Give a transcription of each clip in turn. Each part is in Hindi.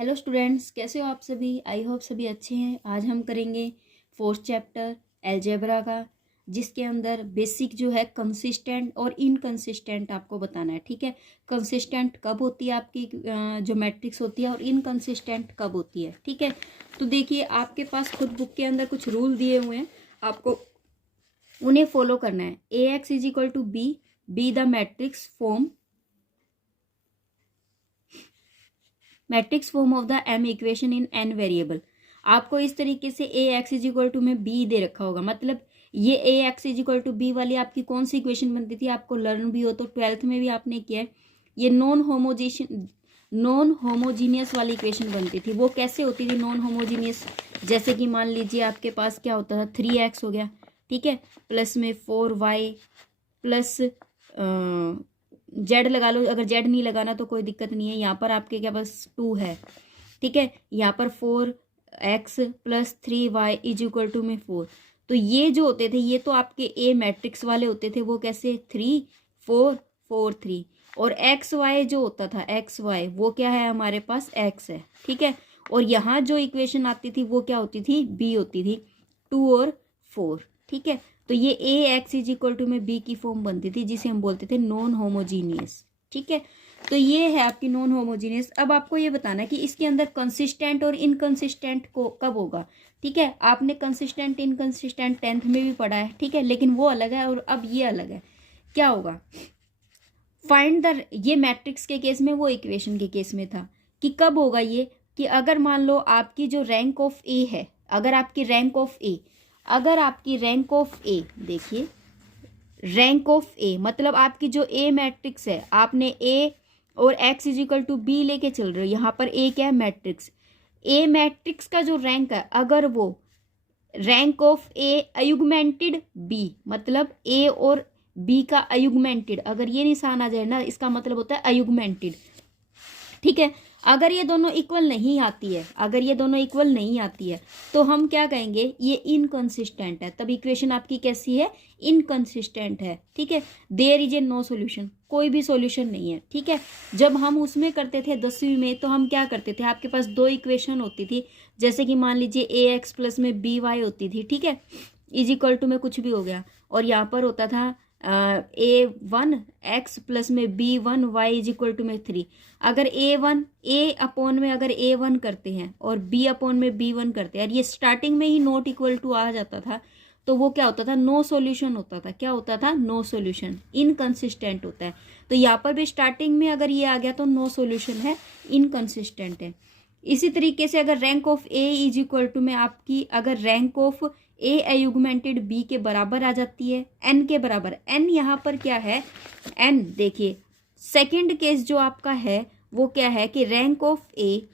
हेलो स्टूडेंट्स, कैसे हो आप सभी। आई होप सभी अच्छे हैं। आज हम करेंगे फोर्थ चैप्टर अलजेब्रा का, जिसके अंदर बेसिक जो है कंसिस्टेंट और इनकंसिस्टेंट आपको बताना है। ठीक है, कंसिस्टेंट कब होती है आपकी जो मैट्रिक्स होती है, और इनकंसिस्टेंट कब होती है। ठीक है, तो देखिए आपके पास खुद बुक के अंदर कुछ रूल दिए हुए हैं, आपको उन्हें फॉलो करना है। A x is equal to B the matrix form of the M equation in N variable. आपको इस तरीके से A x is equal to में बी दे रखा होगा, मतलब ये A x is equal to B वाली आपकी कौन सी इक्वेशन बनती थी, आपको लर्न भी हो तो 12th में भी आपने किया है। ये नॉन होमोजीनियस वाली इक्वेशन बनती थी। वो कैसे होती थी नॉन होमोजीनियस, जैसे कि मान लीजिए आपके पास क्या होता था, 3x हो गया, ठीक है, प्लस में 4y प्लस जेड लगा लो। अगर जेड नहीं लगाना तो कोई दिक्कत नहीं है। यहाँ पर आपके क्या बस 2 है, ठीक है। यहाँ पर 4x plus 3y is equal to में 4। तो ये जो होते थे ये तो आपके ए मैट्रिक्स वाले होते थे। वो कैसे 3 4 4 3। और एक्स वाई जो होता था एक्स वाई वो क्या है, हमारे पास एक्स है, ठीक है। और यहाँ जो इक्वेशन आती थी वो क्या होती थी, बी होती थी, 2 और 4, ठीक है। तो ये A x is equal to में बी की फॉर्म बनती थी, जिसे हम बोलते थे नॉन होमोजीनियस, ठीक है। तो ये है आपकी नॉन होमोजीनियस। अब आपको ये बताना है कि इसके अंदर कंसिस्टेंट और इनकंसिस्टेंट को कब होगा, ठीक है। आपने कंसिस्टेंट इनकंसिस्टेंट 10th में भी पढ़ा है, ठीक है, लेकिन वो अलग है और अब ये अलग है। क्या होगा, फाइंड द, ये मैट्रिक्स के केस में, वो इक्वेशन के केस में था कि कब होगा ये, कि अगर मान लो आपकी जो रैंक ऑफ ए है, अगर आपकी रैंक ऑफ ए देखिए, रैंक ऑफ ए मतलब आपकी जो ए मैट्रिक्स है, आपने ए और X is equal to B लेके चल रहे हो। यहाँ पर ए क्या है, मैट्रिक्स। ए मैट्रिक्स का जो रैंक है, अगर वो rank of A augmented B, मतलब ए और बी का अयुगमेंटेड, अगर ये निशान आ जाए ना, इसका मतलब होता है अयुगमेंटेड, ठीक है। अगर ये दोनों इक्वल नहीं आती है, तो हम क्या कहेंगे, ये इनकंसिस्टेंट है। तब इक्वेशन आपकी कैसी है, इनकंसिस्टेंट है, ठीक है। There is a no solution, कोई भी सॉल्यूशन नहीं है, ठीक है। जब हम उसमें करते थे 10वीं में, तो हम क्या करते थे, आपके पास 2 इक्वेशन होती थी, जैसे कि मान लीजिए ए एक्स प्लस में बी वाई होती थी, ठीक है, इज इक्वल टू में कुछ भी हो गया, और यहाँ पर होता था a1 x प्लस में b1 y is equal to में 3। अगर a अपॉन में अगर a1 करते हैं और b अपॉन में b1 करते हैं, और ये स्टार्टिंग में ही नॉट इक्वल टू आ जाता था, तो वो क्या होता था, नो सॉल्यूशन होता था। क्या होता था, नो सॉल्यूशन, इनकंसिस्टेंट होता है। तो यहाँ पर भी स्टार्टिंग में अगर ये आ गया तो नो सॉल्यूशन है, इनकंसिस्टेंट है। इसी तरीके से अगर rank of A is equal to में आपकी, अगर rank of A augmented B के बराबर आ जाती है, एन के बराबर, एन यहाँ पर क्या है, एन देखिए सेकंड केस जो आपका है वो क्या है कि rank of A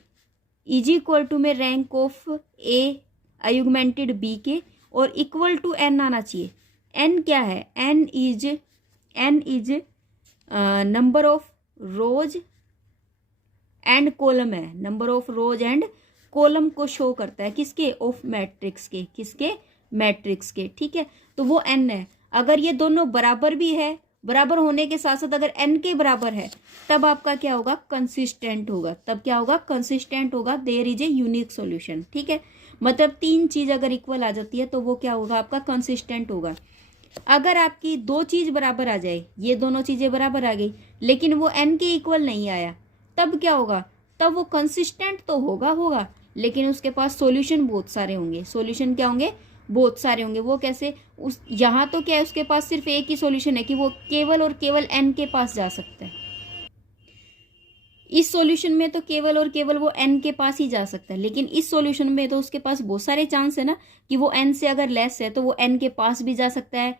is equal to में rank of A augmented B के, और इक्वल टू एन आना चाहिए। एन क्या है, N is number of rows and column है, number of rows and column को शो करता है, किसके, ऑफ मैट्रिक्स के, किसके, मैट्रिक्स के, ठीक है। तो वो एन है। अगर ये दोनों बराबर भी है, बराबर होने के साथ साथ अगर एन के बराबर है, तब आपका क्या होगा, कंसिस्टेंट होगा। तब क्या होगा, कंसिस्टेंट होगा। There is a unique solution, ठीक है। मतलब 3 चीज अगर इक्वल आ जाती है तो वो क्या होगा, आपका कंसिस्टेंट होगा। अगर आपकी 2 चीज बराबर आ जाए, ये दोनों चीजें बराबर आ गई, लेकिन वो एन के इक्वल नहीं आया, तब क्या होगा, तब वो कंसिस्टेंट तो होगा, लेकिन उसके पास सॉल्यूशन बहुत सारे होंगे। सॉल्यूशन क्या होंगे, बहुत सारे होंगे। वो कैसे, उस यहाँ तो क्या है, उसके पास सिर्फ एक ही सॉल्यूशन है कि वो केवल और केवल एन के पास जा सकता है। इस सॉल्यूशन में तो केवल और केवल वो एन के पास ही जा सकता है, लेकिन इस सॉल्यूशन में तो उसके पास बहुत सारे चांस है ना, कि वो एन से अगर लेस है तो वो एन के पास भी जा सकता है।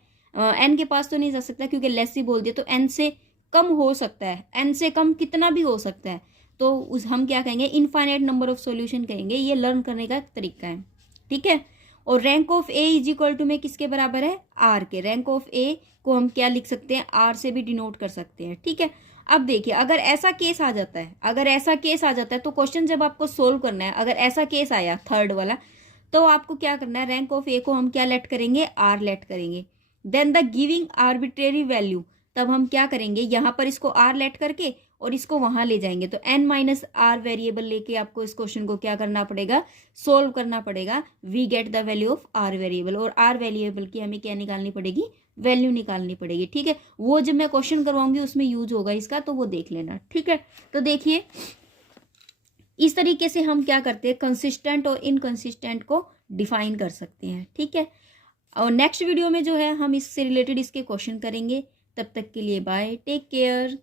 एन के पास तो नहीं जा सकता क्योंकि लेस ही बोल दिया, तो एन से कम हो सकता है। एन से कम कितना भी हो सकता है, तो उस हम क्या कहेंगे, इनफाइनाइट नंबर ऑफ सॉल्यूशन कहेंगे। ये लर्न करने का तरीका है, ठीक है। और rank of A is equal to में किसके बराबर है, आर के। रैंक ऑफ ए को हम क्या लिख सकते हैं, आर से भी डिनोट कर सकते हैं, ठीक है। अब देखिए अगर ऐसा केस आ जाता है, तो क्वेश्चन जब आपको सोल्व करना है, अगर ऐसा केस आया थर्ड वाला, तो आपको क्या करना है, रैंक ऑफ ए को हम क्या लेट करेंगे, आर लेट करेंगे। Then the giving arbitrary value, तब हम क्या करेंगे, यहाँ पर इसको आर लेट करके और इसको वहाँ ले जाएंगे, तो n माइनस आर वेरिएबल लेके आपको इस क्वेश्चन को क्या करना पड़ेगा, सोल्व करना पड़ेगा। We get the value of R variable, और आर वेरिएबल की हमें क्या निकालनी पड़ेगी, वैल्यू निकालनी पड़ेगी। ठीक है, वो जब मैं क्वेश्चन करवाऊंगी उसमें यूज होगा इसका, तो वो देख लेना। ठीक है, तो देखिए इस तरीके से हम क्या करते हैं, कंसिस्टेंट और इनकंसिस्टेंट को डिफाइन कर सकते हैं। ठीक है, और नेक्स्ट वीडियो में जो है हम इससे रिलेटेड इसके क्वेश्चन करेंगे। तब तक के लिए बाय, टेक केयर।